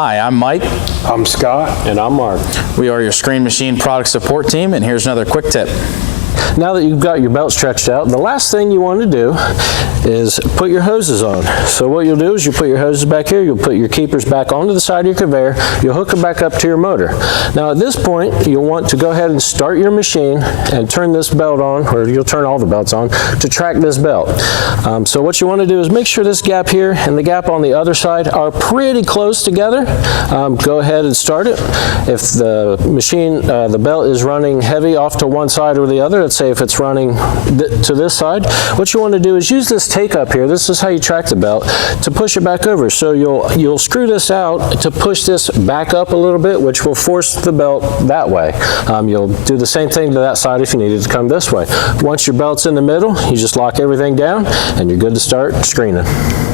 Hi, I'm Mike. I'm Scott. And I'm Mark. We are your Screen Machine product support team, and here's another quick tip. Now that you've got your belt stretched out, the last thing you want to do is put your hoses on. So what you'll do is you put your hoses back here, you'll put your keepers back onto the side of your conveyor, you'll hook them back up to your motor. Now at this point, you'll want to go ahead and start your machine and turn this belt on, or you'll turn all the belts on, to track this belt. So what you want to do is make sure this gap here and the gap on the other side are pretty close together. Go ahead and start it. If the machine, the belt is running heavy off to one side or the other, let's say if it's running to this side, what you want to do is use this take up here, this is how you track the belt, to push it back over. So you'll screw this out to push this back up a little bit, which will force the belt that way. You'll do the same thing to that side if you needed to come this way. Once your belt's in the middle, you just lock everything down and you're good to start screening.